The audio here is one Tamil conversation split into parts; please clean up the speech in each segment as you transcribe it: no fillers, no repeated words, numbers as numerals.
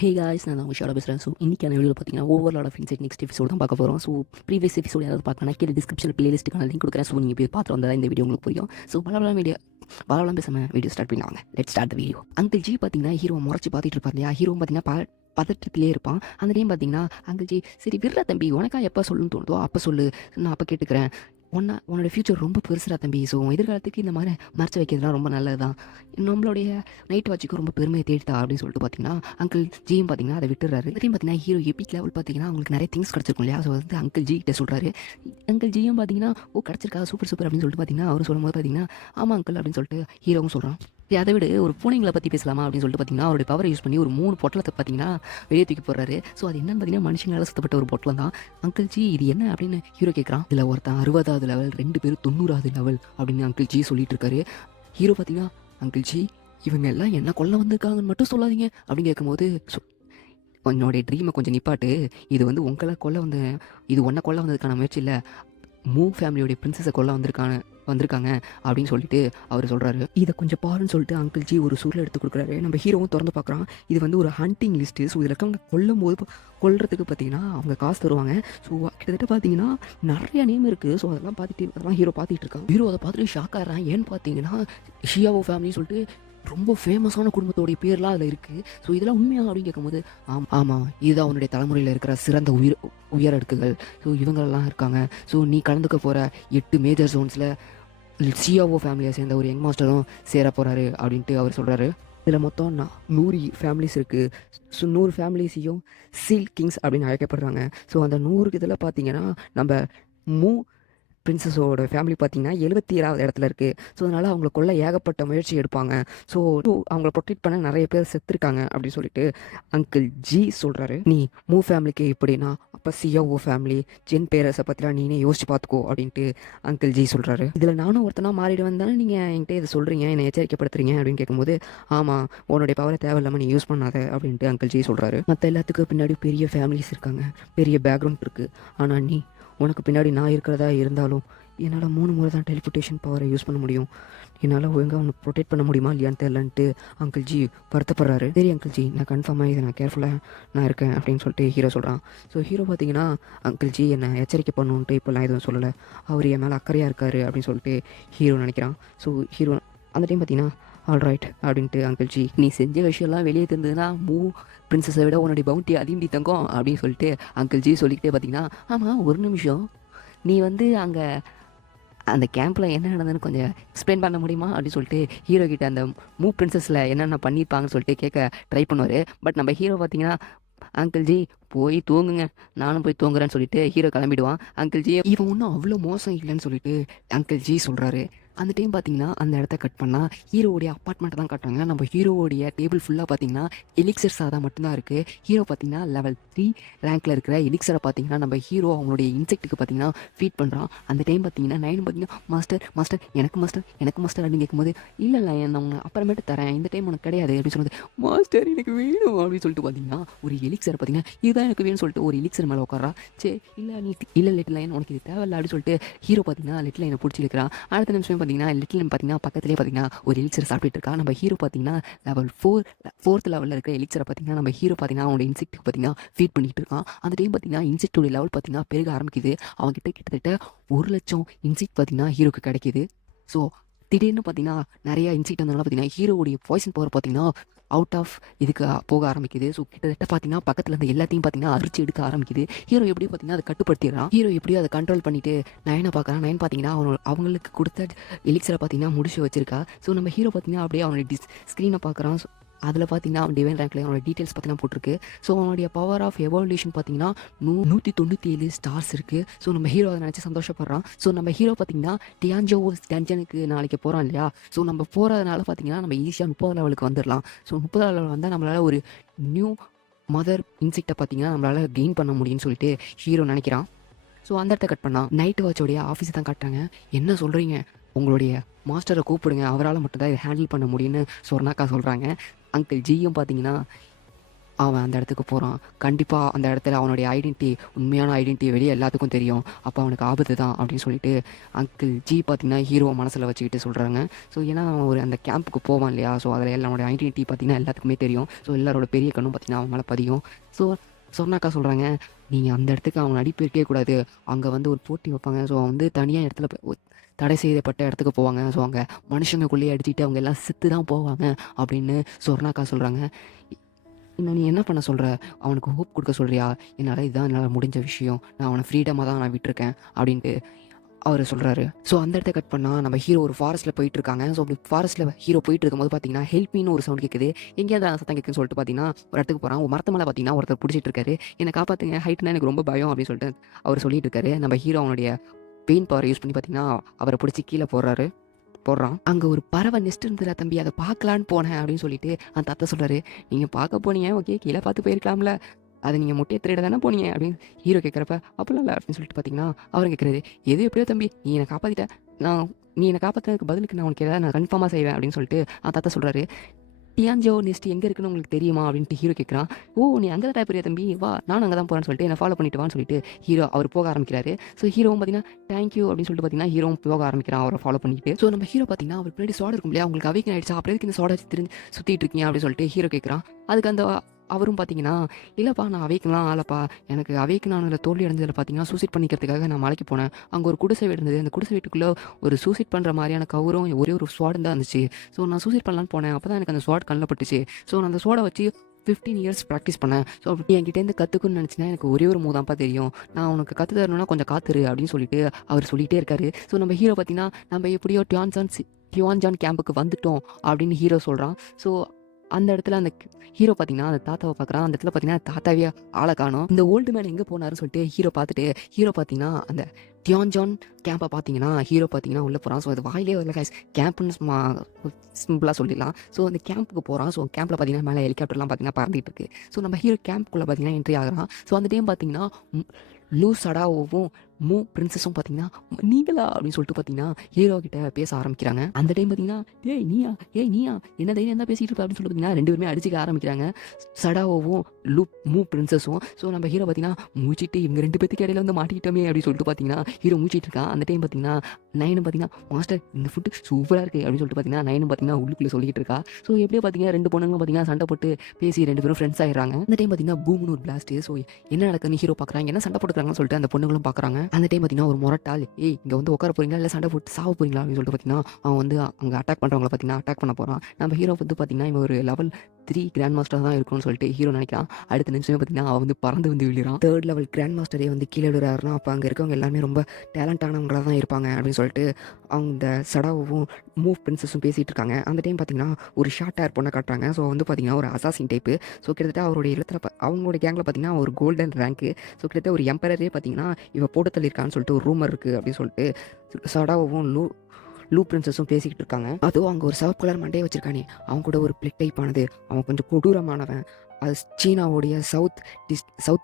ஹே காய்ஸ், நான் உங்கள் ஷாடா பேசுகிறேன். ஸோ இன்றைக்கான வீடியோவில் பார்த்தீங்கன்னா ஓவர்லாட் ஆஃப் இன்சைட் நெக்ஸ்ட் எபிசோட் தான் பார்க்க போகிறோம். ஸோ ப்ரீவியஸ் எபிசோட் யாராவது பார்க்கணும் கீழே டிஸ்கிரிப்ஷன் பிளேலிஸ்ட்டுக்கான லிங்க் கொடுக்குறேன். ஸோ நீங்கள் போய் பார்த்து வந்தால் இந்த வீடியோ உங்களுக்கு புரியும். ஸோ பலவெல்லாம் பேசாமல் வீடியோ ஸ்டார்ட் பண்ணுவாங்க. Let start the video. Uncle G பார்த்தீங்கன்னா ஹீரோ முறைச்சி பார்த்துட்டு இருப்பார் இல்லையா. ஹீரோ பார்த்தீங்கன்னா பதட்டத்திலே இருப்பான். அந்த டைம் பார்த்தீங்கன்னா அங்கிள் ஜி, சரி விடுற தம்பி, உனக்கா எப்போ சொல்லணும்னு தோணுதோ அப்போ சொல்லு, நான் அப்போ கேட்டுக்கிறேன். உன்னோட ஃபியூச்சர் ரொம்ப பெருசுடா தம்பி. ஸோ எதிர்காலத்துக்கு இந்த மாதிரி மறைச்சி வைக்கிறதுலாம் ரொம்ப நல்லது தான். நம்மளுடைய நைட் வாட்சுக்கு ரொம்ப பெருமையை தேடிட்டா அப்படின்னு சொல்லிட்டு பார்த்தீங்கன்னா அங்கிள் ஜியும் பார்த்தீங்கன்னா அதை விட்டுறாரு. அதையும் பார்த்தீங்கன்னா ஹீரோ எபிக் லெவல் பார்த்தீங்கன்னா அவங்களுக்கு நிறைய திங்ஸ் கிடச்சிருக்கும் இல்லையா. ஸோ வந்து அங்கிள் ஜி கிட்ட சொல்கிறாரு. அங்கிள் ஜியும் பார்த்தீங்கன்னா கிடச்சிருக்கா, சூப்பர் சூப்பர் அப்படின்னு சொல்லிட்டு பார்த்தீங்கன்னா அவர் சொல்லும்போது பார்த்தீங்கன்னா ஆமாம் அங்கிள் அப்படின்னு சொல்லிட்டு ஹீரோவும் சொல்கிறான். அதை விட ஒரு பூனைங்களை பற்றி பேசலாமா அப்படின்னு சொல்லிட்டு பார்த்தீங்கன்னா அவருடைய பவரை யூஸ் பண்ணி ஒரு 3 பொட்டலத்தை பார்த்தீங்கன்னா வெளியே தூக்கி போடுறாரு. ஸோ அது என்னன்னு பார்த்தீங்கன்னா மனுஷங்களால் சுத்தப்பட்ட ஒரு பொட்டலம் தான். அங்கிள் ஜி இது என்ன அப்படின்னு ஹீரோ கேட்குறான். இதில் ஒருத்தன் 60வது லெவல், 2 பேர் 90வது லெவல் அப்படின்னு அங்கிள் ஜி சொல்லிட்டு இருக்காரு. ஹீரோ பார்த்தீங்கன்னா அங்கிள் ஜி இவங்க எல்லாம் என்ன கொல்ல வந்திருக்காங்கன்னு மட்டும் சொல்லாதீங்க அப்படின்னு கேட்கும்போது, உன்னோடைய ட்ரீமை கொஞ்சம் நிப்பாட்டு. இது வந்து உங்களை கொல்ல இது ஒன்றை கொல்ல வந்ததுக்கான முயற்சி இல்லை, மூ ஃபேமிலியோடைய பிரின்சஸை கொல்ல வந்திருக்காங்க அப்படின்னு சொல்லிட்டு அவர் சொல்கிறாரு. இதை கொஞ்சம் பாருன்னு சொல்லிட்டு அங்கிள் ஜி ஒரு சுருளை எடுத்து கொடுக்குறாரு. நம்ம ஹீரோவும் திறந்து பார்க்குறான். இது வந்து ஒரு ஹண்டிங் லிஸ்ட்டு. ஸோ இதில் இருக்கவங்க கொல்றதுக்கு பார்த்தீங்கன்னா அவங்க காசு தருவாங்க. ஸோ கிட்டத்தட்ட பார்த்தீங்கன்னா நிறைய நேம் இருக்குது. ஸோ அதெல்லாம் ஹீரோ பார்த்துட்டு இருக்கான். ஹீரோ அதை பார்த்துட்டு ஷாக் ஆகிறான். ஏன்னு பார்த்தீங்கன்னா ஷியாவோ ஃபேமிலின்னு சொல்லிட்டு ரொம்ப ஃபேமஸான குடும்பத்தோடைய பேர்லாம் அதில் இருக்குது. ஸோ இதெல்லாம் உண்மையாக அப்படின்னு கேட்கும்போது ஆமாம் இதுதான் அவனுடைய தலைமுறையில் இருக்கிற சிறந்த உயர் அடுக்குகள். ஸோ இவங்களெல்லாம் இருக்காங்க. ஸோ நீ கலந்துக்க போகிற 8 மேஜர் ஜோன்ஸில் சியாவோ ஃபேமிலியை சேர்ந்த ஒரு யங் மாஸ்டரும் சேர போகிறாரு அப்படின்ட்டு அவர் சொல்கிறாரு. இதில் மொத்தம் 100 ஃபேமிலிஸ் இருக்குது. ஸோ 100 ஃபேமிலிஸையும் சீல் கிங்ஸ் அப்படின்னு அழைக்கப்படுறாங்க. ஸோ அந்த 100 இதில் பார்த்தீங்கன்னா நம்ம மூ பிரின்சஸோட ஃபேமிலி பார்த்தீங்கன்னா 77வது இடத்துல இருக்குது. ஸோ அதனால் அவங்கள கொல்ல ஏகப்பட்ட முயற்சி எடுப்பாங்க. ஸோ அவங்கள ப்ரொடெக்ட் பண்ண நிறைய பேர் செத்துருக்காங்க அப்படின்னு சொல்லிட்டு அங்கிள் ஜி சொல்கிறாரு. நீ மூ ஃபேமிலிக்கு எப்படின்னா அப்போ சியாவோ ஃபேமிலி ஜென் பேரஸை பற்றிலாம் நீனே யோசிச்சு பார்த்துக்கோ அப்படின்ட்டு அங்கிள் ஜி சொல்கிறாரு. இதில் நானும் ஒருத்தனா மாறிடுவேன் தானே நீங்கள் என்கிட்ட இதை சொல்கிறீங்க, என்னை எச்சரிக்கைப்படுத்துறீங்க அப்படின்னு கேட்கும்போது ஆமாம் உன்னுடைய பவரை தேவையில்லாமல் நீ யூஸ் பண்ணாத அப்படின்ட்டு அங்கிள் ஜி சொல்கிறாரு. மற்ற எல்லாத்துக்கும் பின்னாடி பெரிய ஃபேமிலிஸ் இருக்காங்க, பெரிய பேக்ரவுண்ட் இருக்குது. ஆனால் உனக்கு பின்னாடி நான் இருக்கிறதா இருந்தாலும் என்னால் 3 முறை தான் டெலிபோர்ட்டேஷன் பவரை யூஸ் பண்ண முடியும். என்னால் ஒழுங்காக அவனை ப்ரொடெக்ட் பண்ண முடியுமா இல்லையான்னு தெரியலன்ட்டு அங்கிள் ஜி வருத்தப்படுறாரு. சரி அங்கிள் ஜி, நான் கன்ஃபார்மாக இதை நான் கேர்ஃபுல்லாக நான் இருக்கேன் அப்படின்னு சொல்லிட்டு ஹீரோ சொல்கிறான். ஸோ ஹீரோ பார்த்தீங்கன்னா அங்கிள் ஜி என்னை எச்சரிக்கை பண்ணணுன்ட்டு இப்போல்லாம் எதுவும் சொல்லலை, அவர் என் மேலே அக்கறையாக இருக்காரு அப்படின்னு சொல்லிட்டு ஹீரோ நினைக்கிறான். ஸோ ஹீரோ அந்த டைம் பார்த்தீங்கன்னா ஆல்ரைட் அப்படின்ட்டு அங்கிள் ஜி, நீ செஞ்ச விஷயம்லாம் வெளியே தெரிஞ்சதுன்னா மூ பிரின்சஸை விட உன்னுடைய பவுண்டி அதிகண்டி தங்கும் அப்படின்னு சொல்லிட்டு அங்கிள் ஜி சொல்லிக்கிட்டே பார்த்தீங்கன்னா ஆமாம் ஒரு நிமிஷம், நீ வந்து அங்கே அந்த கேம்பில் என்ன நடந்ததுன்னு கொஞ்சம் எக்ஸ்பிளைன் பண்ண முடியுமா அப்படின்னு சொல்லிட்டு ஹீரோ கிட்ட அந்த மூ பிரின்சஸில் என்னென்ன பண்ணியிருப்பாங்கன்னு சொல்லிட்டு கேட்க ட்ரை பண்ணுவார். பட் நம்ம ஹீரோ பார்த்தீங்கன்னா அங்கிள் ஜி போய் தூங்குங்க, நானும் போய் தூங்குறேன்னு சொல்லிட்டு ஹீரோ கிளம்பிடுவான். அங்கிள் ஜி இவன் ஒன்றும் அவ்வளோ மோசம் இல்லைன்னு சொல்லிட்டு அங்கிள் ஜி சொல்கிறாரு. அந்த டைம் பார்த்தீங்கன்னா அந்த இடத்த கட் பண்ணால் ஹீரோவுடைய அப்பார்ட்மெண்ட்டை தான் காட்டுறாங்க. நம்ம ஹீரோவுடைய டேபிள் ஃபுல்லாக பார்த்தீங்கன்னா எலிக்சர்ஸாக தான் மட்டும்தான் இருக்குது. ஹீரோ பார்த்தீங்கன்னா லெவல் 3 ரேங்க்கில் இருக்கிற எலிக்சரை பார்த்தீங்கன்னா நம்ம ஹீரோ அவங்களுடைய இன்செக்ட்டுக்கு பார்த்தீங்கன்னா ஃபீட் பண்ணுறான். அந்த டைம் பார்த்தீங்கன்னா நைன் பார்த்தீங்கன்னா மாஸ்டர் எனக்கு மாஸ்டர் அப்படின்னு கேட்கும்போது இல்லை நான் உங்களை அப்புறமேட்டு தரேன், இந்த டைம் உனக்கு கிடையாது அப்படின்னு சொன்னது. மாஸ்டர் எனக்கு வேணும் அப்படின்னு சொல்லிட்டு பார்த்தீங்கன்னா ஒரு எலிக்சரை பார்த்தீங்கன்னா இதுதான் எனக்கு வேணும்னு சொல்லிட்டு ஒரு எலிக்சர் மேலே உட்காரா. சரி இல்லை லிட்டில் லைன் உனக்கு இது தேவையில்லை அப்படின்னு சொல்லிட்டு ஹீரோ பார்த்தீங்கன்னா லிட்டில் லைனை பிடிச்சிருக்கிறான். அடுத்த நிமிஷம் பார்த்தீங்கன்னா லிட்டில் பார்த்தீங்கன்னா பக்கத்துலேயே பார்த்தீங்கன்னா ஒரு எலிக்சர் சாப்பிட்டு இருக்கா. நம்ம ஹீரோ பார்த்தீங்கன்னா லெவல் 4th லெவலில் இருக்கிற எலிக்சரை பார்த்தீங்கன்னா நம்ம ஹீரோ பார்த்தீங்கன்னா அவனோட இன்செக்ட்டுக்கு பார்த்தீங்கன்னா ஃபீட் பண்ணிட்டு இருக்கான். அந்த டைம் பார்த்தீங்கன்னா இன்செக்டோட லெவல் பார்த்தீங்கன்னா பெருக ஆரம்பிக்குது. அவங்ககிட்ட கிட்டத்தட்ட 1,00,000 இன்செக்ட் பார்த்தீங்கன்னா ஹீரோக்கு கிடைக்கிது. ஸோ திடீர்னு பார்த்தீங்கன்னா நிறையா இன்செக்ட் வந்ததுனால பார்த்தீங்கன்னா ஹீரோடைய பாய்சன் பவர் பார்த்தீங்கன்னா அவுட் ஆஃப் இதுக்கு போக ஆரம்பிக்குது. ஸோ கிட்டத்தட்ட பார்த்தீங்கன்னா பக்கத்தில் இருந்த எல்லாத்தையும் பார்த்தீங்கன்னா அரிச்சு எடுக்க ஆரம்பிக்குது. ஹீரோ எப்படியும் பார்த்தீங்கன்னா அதை கட்டுப்படுத்திடுறான். ஹீரோ எப்படியோ அதை கண்ட்ரோல் பண்ணிட்டு நயனை பார்க்குறான். நயன் பார்த்தீங்கன்னா அவங்களுக்கு கொடுத்த எலிக்சரை பார்த்தீங்கன்னா முடிச்சு வச்சிருக்கா. ஸோ நம்ம ஹீரோ பார்த்தீங்கன்னா அப்படியே அவனுடைய ஸ்க்ரீனை பார்க்குறான். அதில் பார்த்தீங்கன்னா அவன் டிவைன் ரேங்க்ல அவனோட டீட்டெயில்ஸ் பார்த்தீங்கன்னா போட்டிருக்கு. ஸோ அவனுடைய பவர் ஆஃப் எவல்யூஷன் பார்த்தீங்கன்னா 197 ஸ்டார்ஸ் இருக்குது. ஸோ நம்ம ஹீரோ அதை நினச்சி சந்தோஷப்படுறான். ஸோ நம்ம ஹீரோ பார்த்தீங்கன்னா டியான்ஜோ டஞ்சனுக்கு நாளைக்கு போகிறான் இல்லையா. ஸோ நம்ம போகிறதுனால பார்த்தீங்கன்னா நம்ம ஈஸியாக 30 லெவலுக்கு வந்துடலாம். ஸோ 30 லெவல் வந்தால் நம்மளால் ஒரு நியூ மதர் இன்செக்டை பார்த்தீங்கன்னா நம்மளால் கெயின் பண்ண முடியும்னு சொல்லிட்டு ஹீரோ நினைக்கிறான். ஸோ அந்த இடத்த கட் பண்ணால் நைட் வாட்சோடைய ஆஃபீஸை தான் காட்டாங்க. என்ன சொல்கிறீங்க, உங்களுடைய மாஸ்டரை கூப்பிடுங்க, அவரால் மட்டும்தான் இதை ஹேண்டில் பண்ண முடியும்னு சொன்னாக்கா சொல்கிறாங்க. அங்கிள் ஜியும் பார்த்தீங்கன்னா அவன் அந்த இடத்துக்கு போகிறான். கண்டிப்பாக அந்த இடத்துல அவனுடைய ஐடென்டிட்டி, உண்மையான ஐடென்டிட்டி வெளியே எல்லாத்துக்கும் தெரியும். அப்போ அவனுக்கு ஆபத்து தான் அப்படின்னு சொல்லிட்டு அங்கிள் ஜி பார்த்தீங்கன்னா ஹீரோவை மனசில் வச்சுக்கிட்டு சொல்கிறாங்க. ஸோ ஏன்னா அவன் ஒரு அந்த கேம்புக்கு போவான் இல்லையா, ஸோ அதில் அவனுடைய ஐடென்டிட்டி பார்த்தீங்கன்னா எல்லாத்துக்குமே தெரியும். ஸோ எல்லாரோட பெரிய கண்ணும் பார்த்தீங்கன்னா அவன் மேலே பதியும். ஸோ சொன்னாக்கா சொல்கிறாங்க, நீங்கள் அந்த இடத்துக்கு அவனை அனுப்பி இருக்கவே கூடாது. அங்கே வந்து ஒரு போட்டி வைப்பாங்க. ஸோ அவன் வந்து தனியாக இடத்துல தடை செய்யப்பட்ட இடத்துக்கு போவாங்க. ஸோ அங்கே மனுஷங்களுக்குள்ளேயே அடிச்சுட்டு அவங்க எல்லாம் செத்து தான் போவாங்க அப்படின்னு சொர்ணாக்கா சொல்கிறாங்க. இன்னும் நீ என்ன பண்ண சொல்கிற, அவனுக்கு ஹோப் கொடுக்க சொல்கிறியா? என்னால் முடிஞ்ச விஷயம், நான் அவனை ஃப்ரீடமாக தான் நான் விட்டுருக்கேன் அப்படின்ட்டு அவர் சொல்கிறாரு. ஸோ அந்த இடத்த கட் பண்ணால் நம்ம ஹீரோ ஒரு ஃபாரஸ்ட்டில் போயிட்டு இருக்காங்க. ஸோ அப்படி ஃபாரஸ்ட்டில் ஹீரோ போயிட்டு இருக்கும்போது பார்த்தீங்கன்னா ஹெல்ப்பின்னு ஒரு சவுண்ட் கேட்குது. எங்கேயாவது சத்தம் கேட்குன்னு சொல்லிட்டு பார்த்தீங்கன்னா ஒரு இடத்துக்கு போகிறான். ஒரு மரத்து மேலே பார்த்தீங்கன்னா ஒருத்தர் பிடிச்சிட்டு இருக்காரு. என்னை காப்பாற்றுங்க, ஹைட்னா எனக்கு ரொம்ப பயம் அப்படின்னு சொல்லிட்டு அவர் சொல்லிட்டு இருக்காரு. நம்ம ஹீரோ அவனுடைய பெயின் பவரை யூஸ் பண்ணி பார்த்தீங்கன்னா அவரை பிடிச்சி கீழே போடுறான். அங்கே ஒரு பறவை நெஸ்ட் இருந்துடா தம்பி, அதை பார்க்கலான்னு போனேன் அப்படின்னு சொல்லிட்டு அந்த தாத்தா சொல்கிறாரு. நீங்கள் பார்க்க போனீங்க, ஓகே, கீழே பார்த்து போயிருக்கலாம்ல, அதை நீங்கள் முட்டையை திருட தானே போனீங்க அப்படின்னு ஹீரோ கேட்குறப்ப அப்படிலாம் இல்லை அப்படின்னு சொல்லிட்டு பார்த்தீங்கன்னா அவர் கேட்குறது, எது எப்படியோ தம்பி, நீ என்னை காப்பாற்றிட்ட, நீ என்னை காப்பாற்றினதுக்கு பதிலுக்கு நான் உனக்கு ஏதாவது நான் கன்ஃபார்மாக செய்வேன் அப்படின்னு சொல்லிட்டு அந்த தாத்தா சொல்கிறாரு. டியான்ஜோ நெஸ்ட் எங்கே இருக்குன்னு உங்களுக்கு தெரியுமா அப்படின்ட்டு ஹீரோ கேட்குறான். ஓ, நீ அங்கே தான் டைப் தம்பி, வா நான் அங்கே தான் போகிறேன்னு சொல்லிட்டு என்னை ஃபாலோ பண்ணிட்டு வான்னு சொல்லிட்டு ஹீரோ அவர் போக ஆரம்பிக்கிறாரு. ஸோ ஹீரோவும் பார்த்தீங்கன்னா தேங்க்யூ அப்படின்னு சொல்லிட்டு பார்த்தீங்கன்னா ஹீரோவும் போக ஆரம்பிக்கிறான் அவரை ஃபாலோ பண்ணிட்டு. ஸோ நம்ம ஹீரோ பார்த்தீங்கன்னா அவர் பின்னாடி சோட இருக்கும் இல்லையா, உங்களுக்கு அவைக்கன் ஆயிடுச்சா, அப்படியே இந்த சோட திருந்து சுற்றிட்டு இருக்கீங்க அப்படின்னு சொல்லிட்டு ஹீரோ கேட்குறான். அதுக்கு அந்த அவரும் பார்த்தீங்கன்னா இல்லைப்பா, நான் அவைக்கெலாம் ஆளப்பா, எனக்கு அவைக்கனான தோல்வி அடைஞ்சதில் பார்த்தீங்கன்னா சூசைட் பண்ணிக்கிறதுக்காக நான் மலைக்கு போனேன். அங்கே ஒரு குடிசை வீடு இருந்தது. அந்த குடிசை வீட்டுக்குள்ளே ஒரு சூசைட் பண்ணுற மாதிரியான கவரும் ஒரே ஒரு ஸ்வாடும் தான் இருந்துச்சு. ஸோ நான் சூசைட் பண்ணலான்னு போனேன். அப்போ தான் எனக்கு அந்த ஸ்வாட் கண்ணில் பட்டுச்சு. ஸோ நான் அந்த ஸ்வாடை வச்சு 15 இயர்ஸ் ப்ராக்டிஸ் பண்ணேன். ஸோ அப்படி என்கிட்டேருந்து கற்றுக்குன்னு நினச்சினா எனக்கு ஒரே ஒரு மூதான்ப்பா தெரியும். நான் உனக்கு கற்று தரணும்னா கொஞ்சம் காத்துரு அப்படின்னு சொல்லிட்டு அவர் சொல்லிகிட்டே இருக்காரு. ஸோ நம்ம ஹீரோ பார்த்தீங்கன்னா நம்ம எப்படியோ டியான்ஜான் கேம்புக்கு வந்துட்டோம் அப்படின்னு ஹீரோ சொல்கிறான். ஸோ அந்த இடத்துல அந்த ஹீரோ பார்த்தீங்கன்னா அந்த தாத்தாவை பார்க்குறான். அந்த இடத்துல பார்த்தீங்கன்னா தாத்தாவே ஆளை காணும். இந்த ஓல்டு மேன் எங்கே போனாருன்னு சொல்லிட்டு ஹீரோ பார்த்தீங்கன்னா அந்த டியான்ஜான் கேம்பை பார்த்தீங்கன்னா ஹீரோ பார்த்தீங்கன்னா உள்ளே போகிறான். ஸோ அது வாயிலே வரல கைஸ், கேம்ப்னு சிம்பிளாக சொல்லிடலாம். ஸோ அந்த கேம்புக்கு போகிறான். ஸோ கேம்பில் பார்த்தீங்கன்னா மேலே ஹெலிகாப்டர்லாம் பார்த்தீங்கன்னா பறந்துட்டு இருக்கு. ஸோ நம்ம ஹீரோ கேம்ப்குள்ளே பார்த்தீங்கன்னா என்ட்ரி ஆகிறான். ஸோ அந்த டைம் பார்த்தீங்கன்னா லூ சடாவோவும் மூ பிரின்சஸும் பார்த்தீங்கன்னா நீங்களா அப்படின்னு சொல்லிட்டு பார்த்தீங்கன்னா ஹீரோ கிட்ட பேச ஆரம்பிக்கிறாங்க. அந்த டைம் பார்த்தீங்கன்னா ஏய் நீயா என்ன தைரியம் தான் பேசிகிட்டு இருப்பா அப்படின்னு சொல்லிட்டு பார்த்தீங்கன்னா ரெண்டு பேருமே அடிச்சுக்க ஆரம்பிக்கிறாங்க, சடாவோவும் மூ பிரின்சஸும். ஸோ நம்ம ஹீரோ பார்த்தீங்கன்னா மூச்சிட்டு இவங்க ரெண்டு பேத்துக்கு இடையில வந்து மாட்டிக்கிட்டோமே அப்படின்னு சொல்லிட்டு பார்த்தீங்கன்னா ஹீரோ மூச்சிட்டு இருக்கான். அந்த டைம் பார்த்தீங்கன்னா நயனும் பார்த்தீங்கன்னா மாஸ்டர் இந்த ஃபுட்டு சூப்பராக இருக்குது அப்படின்னு சொல்லிட்டு பார்த்தீங்கன்னா நயனும் பார்த்தீங்கன்னா உள்ளுக்குள்ளே சொல்லிட்டு இருக்கா. ஸோ எப்படியோ பார்த்தீங்கன்னா ரெண்டு பொண்ணுங்களும் பார்த்தீங்கன்னா சண்டை போட்டு பேசி ரெண்டு பேரும் ஃப்ரெண்ட்ஸ் ஆயிடுறாங்க. அந்த டைம் பார்த்தீங்கன்னா பூம்னு ஒரு பிளாஸ்ட்டு. ஸோ என்ன நடக்குதுன்னு ஹீரோ பார்க்குறாங்க, என்ன சண்டை போட்டுக்கிறாங்கன்னு சொல்லிட்டு அந்த பொண்ணுங்களும் பார்க்குறாங்க. அந்த டைம் பார்த்தீங்கன்னா ஒரு முரட்டால், இங்கே வந்து உட்கார போறீங்களா இல்லை சண்டை போட்டு சாவ போறீங்களா அப்படின்னு சொல்லிட்டு பார்த்தீங்கன்னா அவன் வந்து அங்கே அட்டாக் பண்ணுறவங்களை பார்த்தீங்கன்னா அட்டாக் பண்ண போகிறான். நம்ம ஹீரோ வந்து பார்த்தீங்கன்னா இவன் ஒரு லெவல் 3 கிராண்ட் மாஸ்டர் தான் இருக்கும்னு சொல்லிட்டு ஹீரோ நினைக்கிறான். அடுத்த நிமிஷமே பார்த்தீங்கன்னா அவன் வந்து பறந்து வந்து விழுறான். 3rd லெவல் கிராண்ட் மாஸ்டரே வந்து கீழே விழுறாருன்னா அப்போ அங்கே இருக்கவங்க எல்லாமே ரொம்ப டேலண்டானவங்களாக தான் இருப்பாங்க அப்படின்னு சொல்லிட்டு அவங்க சடாவும் மூவ் பிரின்சஸும் பேசிகிட்டு இருக்காங்க. அந்த டைம் பார்த்தீங்கன்னா ஒரு ஷார்ட் ஹேர் பொண்ணை காட்டுறாங்க. ஸோ வந்து பார்த்தீங்கன்னா ஒரு அசாசின் டைப்பு. ஸோ கிட்டத்தட்ட அவருடைய இடத்துல அவங்களோட கேங்கில் பார்த்தீங்கன்னா ஒரு கோல்டன் ரேங்க்கு. ஸோ கிட்டத்தட்ட ஒரு எம்பரரே பார்த்தீங்கன்னா இவன் போட்டு தள்ளியிருக்கான்னு சொல்லிட்டு ஒரு ரூமர் இருக்குது அப்படின்னு சொல்லிட்டு சடாவும் லூ பிரின்சஸும் பேசிக்கிட்டு இருக்காங்க. அதுவும் அங்கே ஒரு சிவப்பு கலர் மண்டையை வச்சிருக்கானே அவன் கூட ஒரு பிளட் டைப் ஆனது, அவன் கொஞ்சம் கொடூரமானவன். அது சீனாவுடைய சவுத்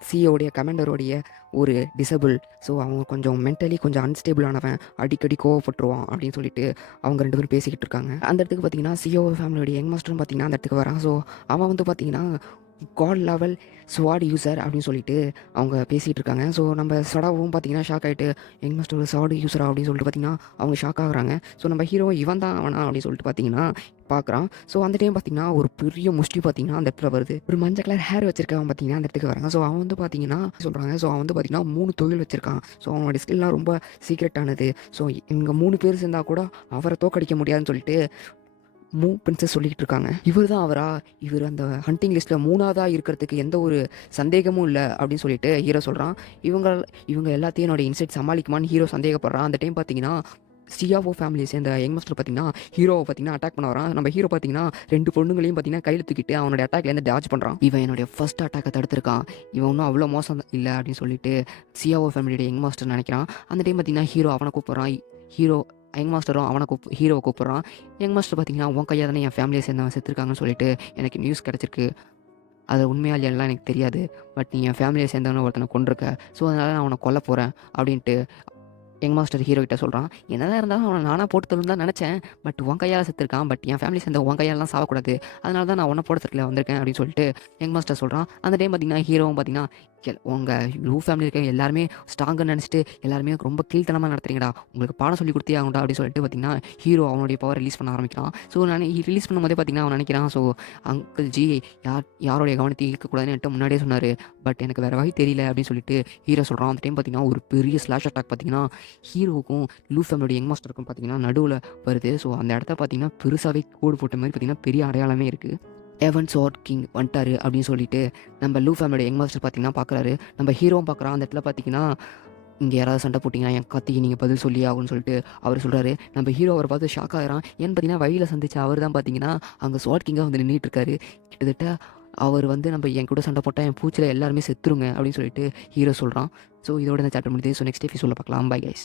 சீயோடைய கமாண்டரோடைய ஒரு டிசபிள். ஸோ அவன் கொஞ்சம் மென்டலி கொஞ்சம் அன்ஸ்டேபிளானவன், அடிக்கடி கோவப்பட்டுருவான் அப்படின்னு சொல்லிட்டு அவங்க ரெண்டு பேரும் பேசிக்கிட்டு இருக்காங்க. அந்த இடத்துக்கு பார்த்தீங்கன்னா சிஓ ஃபேமிலியோடைய யங் மாஸ்டரும் பார்த்தீங்கன்னா அந்த இடத்துக்கு வரான். ஸோ அவன் வந்து பார்த்தீங்கன்னா காட் லெவல் ஸ்வாட் யூசர் அப்படின்னு சொல்லிட்டு அவங்க பேசிகிட்டு இருக்காங்க. ஸோ நம்ம சடாவும் பார்த்தீங்கன்னா ஷாக் ஆகிட்டு யங் மாஸ்டர் ஸ்வாட் யூசரா அப்படின்னு சொல்லிட்டு பார்த்தீங்கன்னா அவங்க ஷாக் ஆகுறாங்க. ஸோ நம்ம ஹீரோ இவன் தான் அவனா அப்படின்னு சொல்லிட்டு பார்த்தீங்கன்னா பார்க்குறான். ஸோ அந்த டைம் பார்த்தீங்கன்னா ஒரு பெரிய முஷ்டி பார்த்தீங்கன்னா அந்த இடத்துல வருது. ஒரு மஞ்சள் கலர் ஹேர் வச்சிருக்கவன் பார்த்தீங்கன்னா அந்த இடத்துக்கு வராங்க. ஸோ அவன் வந்து பார்த்தீங்கன்னா சொல்கிறாங்க. ஸோ அவன் வந்து பார்த்தீங்கன்னா 3 தொழில் வச்சிருக்கான். ஸோ அவனோட ஸ்கில்லாம் ரொம்ப சீக்ரெட்டானது. ஸோ இவங்க 3 பேர் சேர்ந்தால் கூட அவரை தோக்கடிக்க முடியாதுன்னு சொல்லிட்டு மூ பிரின்சஸ் சொல்லிக்கிட்டு இருக்காங்க. இவர் தான் அவரா, இவர் அந்த ஹண்டிங் லிஸ்ட்டில் 3ஆவதாக இருக்கிறதுக்கு எந்த ஒரு சந்தேகமும் இல்லை அப்படின்னு சொல்லிட்டு ஹீரோ சொல்கிறான். இவங்க எல்லாத்தையும் என்னோட இன்சைட் சமாளிக்குமான்னு ஹீரோ சந்தேகப்படுறான். அந்த டைம் பார்த்தீங்கன்னா சியாவோ ஃபேமிலியை சேர்ந்த யங் மாஸ்டர் பார்த்தீங்கன்னா ஹீரோவை பார்த்தீங்கன்னா அட்டாக் பண்ண வரான். நம்ம ஹீரோ பார்த்தீங்கன்னா 2 பொண்ணுங்களையும் பார்த்தீங்கன்னா கையில் தூக்கிட்டு அவனோட அட்டாக்லேருந்து டாச் பண்ணுறான். இவன் என்னுடைய ஃபர்ஸ்ட் அட்டாக்கை தடுத்திருக்கான், இவன் ஒன்றும் அவ்வளோ மோசம் இல்லை அப்படின்னு சொல்லிட்டு சியாவோ ஃபேமிலியோட யங் மாஸ்டர் நினைக்கிறான். அந்த டைம் பார்த்தீங்கன்னா ஹீரோ அவனை கூப்பிட்றான். யங் மாஸ்டரும் அவனை ஹீரோவை கூப்பிட்றான். யங் மாஸ்டர் பார்த்தீங்கன்னா உன் கையாக தானே என் ஃபேமிலியை சேர்ந்தவன் செத்துருக்காங்கன்னு சொல்லிட்டு எனக்கு நியூஸ் கிடச்சிருக்கு, அது உண்மையாக எல்லாம் எனக்கு தெரியாது, பட் நீ என் ஃபேமிலியை சேர்ந்தவனை ஒருத்தனை கொண்டிருக்க, ஸோ அதனால் நான் அவனை கொல்ல போகிறேன் அப்படின்ட்டு யங் மாஸ்டர் ஹீரோ கிட்ட சொல்கிறான், என்னதான் இருந்தாலும் அவனை நானாக போட்டு தள்ளுன்னு தான் நினச்சேன், பட் உன் கையால் செத்துருக்கான், பட் என் ஃபேமிலி சேர்ந்த உன் கையாலாம் சாவக்கூடாது, அதனால தான் நான் உன்னை போட தட்டில் வந்திருக்கேன் அப்படின்னு சொல்லிட்டு யங் மாஸ்டர் சொல்கிறான். அந்த டைம் பார்த்தீங்கன்னா ஹீரோவும் பார்த்தீங்கன்னா உங்கள் லூ ஃபேமிலி இருக்க எல்லாருமே ஸ்ட்ராங்குன்னு நினச்சிட்டு எல்லாருமே ரொம்ப கீழ்த்தனமாக நடத்துறீங்கடா, உங்களுக்கு பாடம் சொல்லி கொடுத்தே ஆகும்டா அப்படின்னு சொல்லிட்டு பார்த்தீங்கன்னா ஹீரோ அவனுடைய பவர் ரிலீஸ் பண்ண ஆரம்பிக்கிறான். ஸோ நான் ரிலீஸ் பண்ணும்போதே பார்த்தீங்கன்னா அவன் நினைக்கிறான், ஸோ அங்கிள் ஜி யாருடைய கவனத்தை ஈர்க்கக்கூடாதுன்னு என்கிட்ட முன்னாடியே சொன்னார், பட் எனக்கு வேறு வழி தெரியல அப்படின்னு சொல்லிட்டு ஹீரோ சொல்கிறான். அந்த டைம் பார்த்தீங்கன்னா ஒரு பெரிய ஸ்லாஷ் அட்டாக் பார்த்தீங்கன்னா ஹீரோவுக்கும் லூ ஃபேமிலியோட யங் மாஸ்டருக்கும் பார்த்தீங்கன்னா நடுவில் வருது. ஸோ அந்த இடத்த பார்த்தீங்கன்னா பெருசாகவே கோடு போட்ட மாதிரி பார்த்தீங்கன்னா பெரிய அடையாளமே இருக்குது. எவன் ஸ்வாட் கிங் வந்துட்டாரு அப்படின்னு சொல்லிட்டு நம்ம லூ ஃபேமிலியோட யங் மாஸ்டர் பார்த்தீங்கன்னா பார்க்குறாரு. நம்ம ஹீரோவும் பார்க்குறான். அந்த இடத்துல பார்த்தீங்கன்னா இங்கே யாராவது சண்டை போட்டிங்கன்னா என் கத்திக்கு நீங்கள் பதில் சொல்லி ஆகும்னு சொல்லிட்டு அவர் சொல்கிறாரு. நம்ம ஹீரோ அவரை பார்த்து ஷாக் ஆகிறான். ஏன்னு பார்த்தீங்கன்னா வழியில் சந்திச்ச அவர் தான் பார்த்தீங்கன்னா அங்கே ஸ்வாட் கிங்காக வந்து நின்றுட்டு இருக்காரு. கிட்டத்தட்ட அவர் வந்து நம்ம என் கூட சண்டை போட்டால் என் பூச்சில் எல்லாருமே செத்துருங்க அப்படின்னு சொல்லிட்டு ஹீரோ சொல்கிறான். ஸோ இதோட இந்த சாப்டர் முடியுது. ஸோ நெக்ஸ்ட் எபிசோடில் பார்க்கலாம். Bye guys.